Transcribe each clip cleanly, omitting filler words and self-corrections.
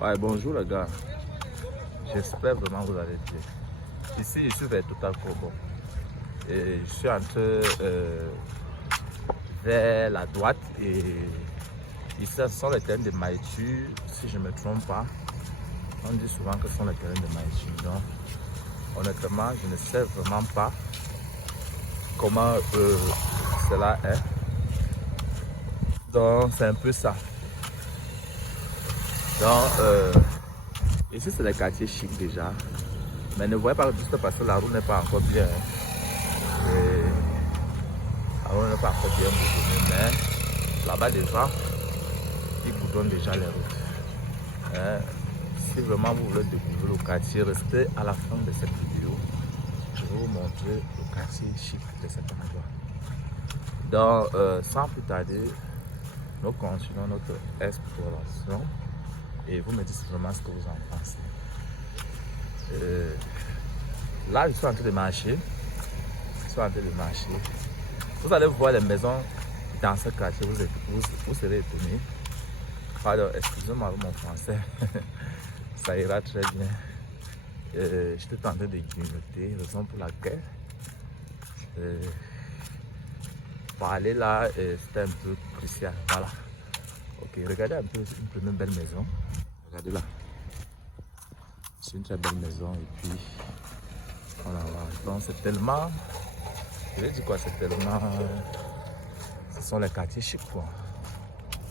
Ouais, bonjour les gars. J'espère vraiment que vous allez bien. Ici, je suis vers Total Congo. Et je suis entré vers la droite. Et ici, ce sont les terrains de Maïtu, si je ne me trompe pas. On dit souvent que ce sont les terrains de Maïtu. Donc, honnêtement, je ne sais vraiment pas comment cela est. Donc, c'est un peu ça. Donc, ici, c'est les quartiers chics déjà. Mais ne voyez pas juste parce que la route n'est pas encore bien. La route n'est pas encore bien boudonnée, mais là-bas, des gens, ils boudonnent déjà les routes. Si vraiment vous voulez découvrir le quartier, restez à la fin de cette vidéo. Je vais vous montrer le quartier chic de cet endroit. Donc, sans plus tarder, nous continuons notre exploration et vous me dites vraiment ce que vous en pensez. Là, je suis en train de marcher. Vous allez voir les maisons dans ce quartier, vous serez étonnés. Pardon, excusez-moi mon français. Ça ira très bien. J'étais tenté de grignoter, raison pour laquelle parler là, c'était un peu crucial. Voilà. Ok, regardez un peu une première belle maison. Regardez là. C'est une très belle maison et puis voilà. Donc c'est tellement, je vais dire quoi, c'est tellement, ce sont les quartiers chics quoi.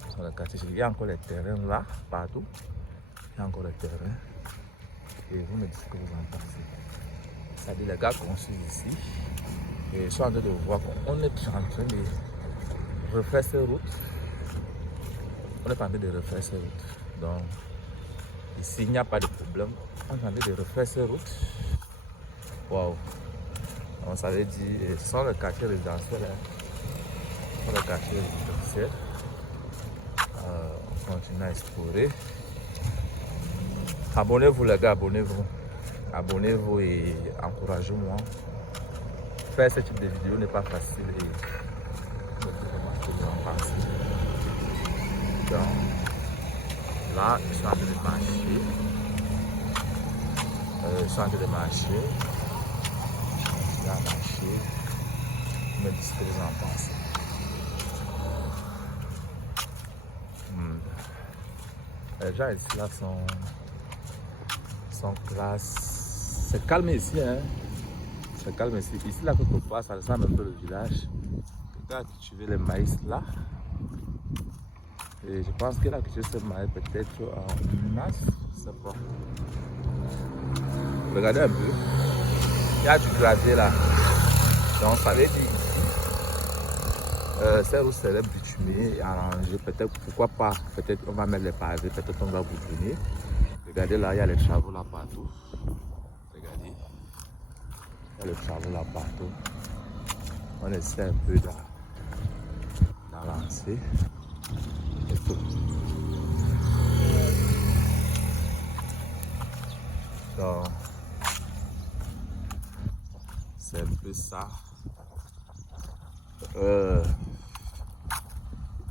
Ce sont les quartiers chics. Il y a encore les terrains là, partout. Il y a encore les terrains. Et vous me dites ce que vous en pensez. Ça dit les gars construisent ici. Et je suis en train de voir qu'on est en train de refaire ces routes. On est en train de refaire ces routes. Donc, ici, il n'y a pas de problème. On est en train de refaire ces routes. Waouh! On s'avait dit, ce sont les quartiers résidentiels. Ce sont les quartiers résidentiels. On continue à explorer. Abonnez-vous les gars, abonnez-vous. Abonnez-vous et encouragez-moi. Faire ce type de vidéo n'est pas facile et je sais vraiment ce que vous en pensez. Donc, là, je suis en train de marcher. Je suis en train de marcher. Je suis en train de marcher. Vous me dites ce que vous en pensez. Les gens ici là sont classe. C'est calme ici, hein. C'est calme ici. Ici là, quelque part, ça ressemble un peu le village. Quelqu'un a cultivé le maïs là. Et je pense qu'il a cultivé ce maïs peut-être en mars, je ne sais pas. Regardez un peu. Il y a du gravier là. Donc ça veut dire ici, ces routes seraient bitumées, arrangées. Peut-être, pourquoi pas, peut-être on va mettre les pavés, peut-être on va boudonner. Regardez là, il y a les travaux là partout. Regardez. Il y a les travaux là partout. On essaie un peu d'avancer. Et tout. Donc, c'est un peu ça.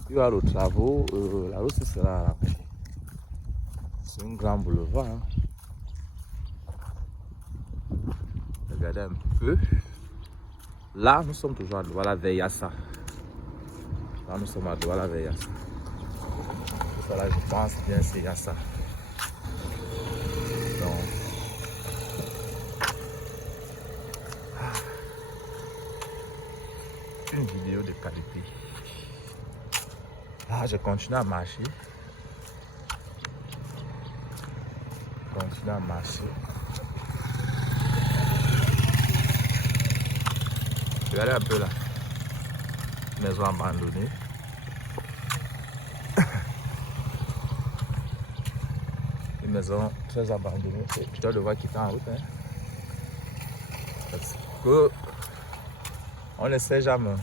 Il y aura le travaux, la route sera arrangée. C'est un grand boulevard. Hein. Regardez un peu. Là, nous sommes toujours à Douala Veyassa. Là, nous sommes à Douala Veyassa. Voilà, je pense bien c'est Yassa. Donc, une vidéo de qualité. Là, je continue à marcher. Regardez un peu là. Maison abandonnée. Une maison très abandonnée. Je dois devoir quitter en route. Hein. Parce que on ne sait jamais.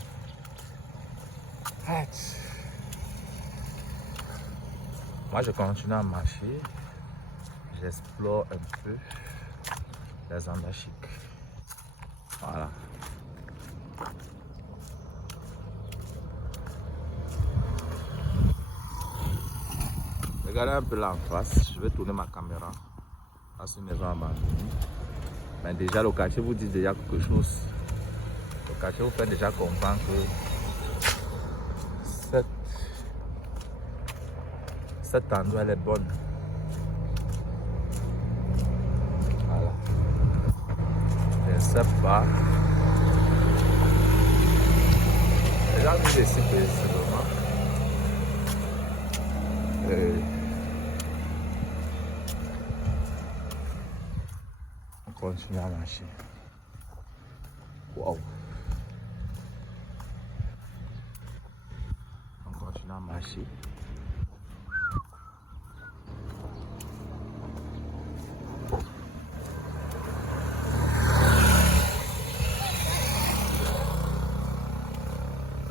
Moi, je continue à marcher. J'explore un peu les endroits chics. Voilà. Regardez un peu là en face. Je vais tourner ma caméra. Là, c'est une maison abandonnée. Mais déjà, le quartier vous dit déjà quelque chose. Le quartier vous fait déjà comprendre que cette endroit elle est bonne. Voilà. Je ne sais pas. Les gens vivent ici paisiblement. On continue à marcher. Wow. On continue à marcher.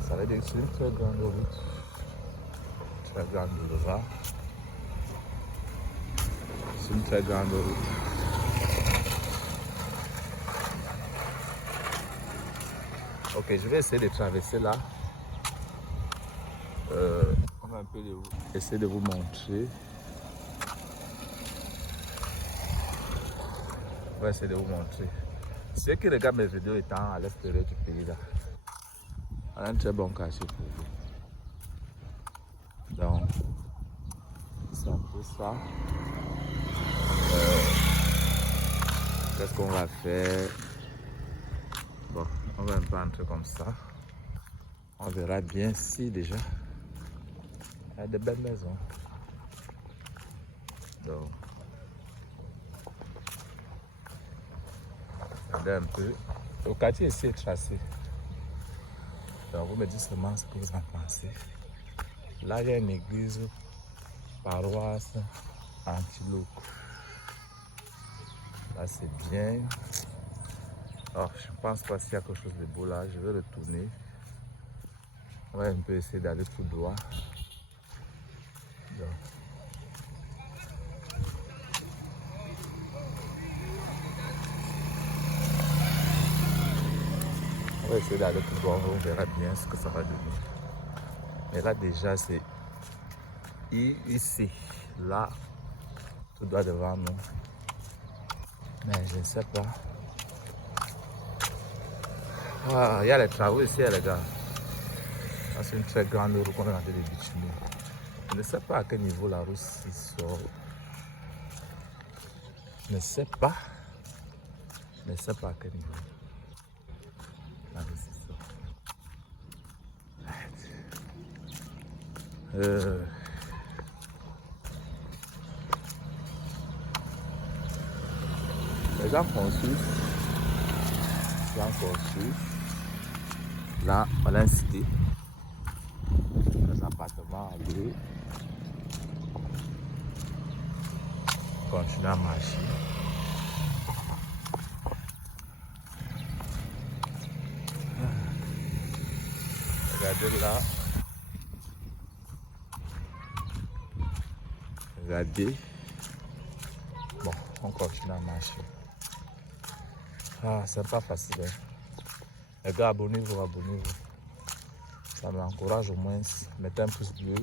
Ça va être une très grande route. Très grande boulevard. C'est une très grande route. Ok, je vais essayer de traverser là. On va un peu essayer de vous montrer. On va essayer de vous montrer. Ceux qui regardent mes vidéos étant à l'extérieur du pays là, on a un très bon quartier pour vous. Donc, c'est un peu ça. Qu'est-ce qu'on va faire? Bon, on va un peu entrer comme ça. On verra bien si déjà il y a de belles maisons. Donc, regardez un peu. Le quartier ici est tracé. Donc, vous me dites seulement ce que vous en pensez. Là, il y a une église paroisse Antilope. Là, c'est bien. Alors, je pense pas s'il y a quelque chose de beau là. Je vais retourner. On va un peu essayer d'aller tout droit. Donc, on va essayer d'aller tout droit. On verra bien ce que ça va donner. Mais là, déjà, c'est ici. Là, tout droit devant nous. Mais je ne sais pas. Ah, il y a les travaux ici, les gars. C'est une très grande route qu'on est en train de bitumer. Je ne sais pas à quel niveau la route s'y sort. Je ne sais pas. Je ne sais pas à quel niveau la route s'y sort. Les gens construisent. Les gens construisent. Là, on a un cité. Des appartements à louer. Continue à marcher. Regardez là. Regardez. Bon, on continue à marcher. Ah, c'est pas facile. Hein. Les gars, abonnez-vous, abonnez-vous. Ça m'encourage au moins. Mettez un pouce bleu.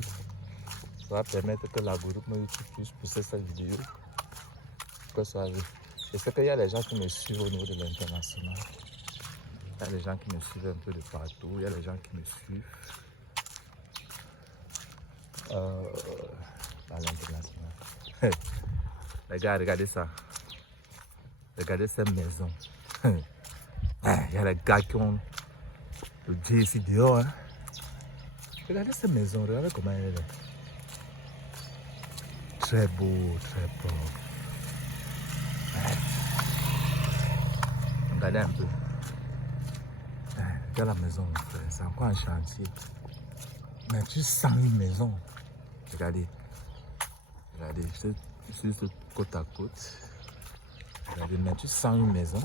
Ça va permettre que l'algorithme YouTube puisse pousser cette vidéo. Que ça arrive. Je sais qu'il y a des gens qui me suivent au niveau de l'international. Il y a des gens qui me suivent un peu de partout. Il y a des gens qui me suivent à l'international. Les gars, regardez ça. Regardez cette maison. Il y a les gars qui ont le Dieu ici dehors. Hein. Regardez cette maison. Regardez comment elle est. Très beau, très beau. Regardez un peu. Regarde la maison, c'est encore un chantier. Mais tu sens une maison. Regardez. Regardez, c'est ce côte à côte. Regardez, mais tu sens une maison.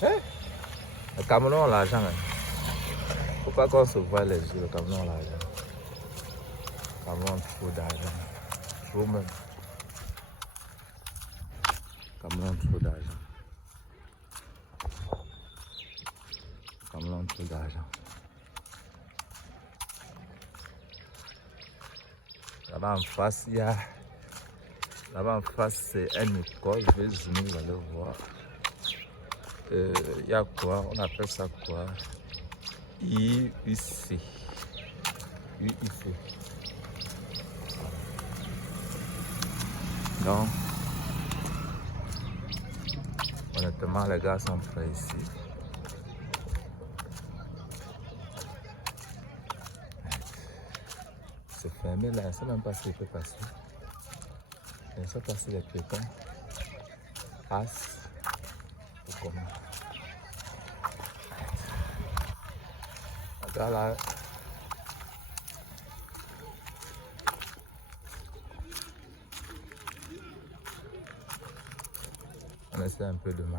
Hey, le Cameroun a l'argent. Hein. Faut pas qu'on se voit les yeux. Le Cameroun a l'argent. Le Cameroun a trop d'argent. Trop même. Le Cameroun a trop d'argent. Le Cameroun a trop d'argent. Là-bas en face, il y a... Là-bas en face, c'est une école. Je vais zoomer, vous allez voir. Il y a quoi? On appelle ça quoi? IUC. UIC. Donc, honnêtement, les gars sont prêts ici. C'est fermé là, je ne sais même pas s'il peut passer. Je ne sais pas si les piétons passent ou comment. Regarde là. On essaie un peu de marcher.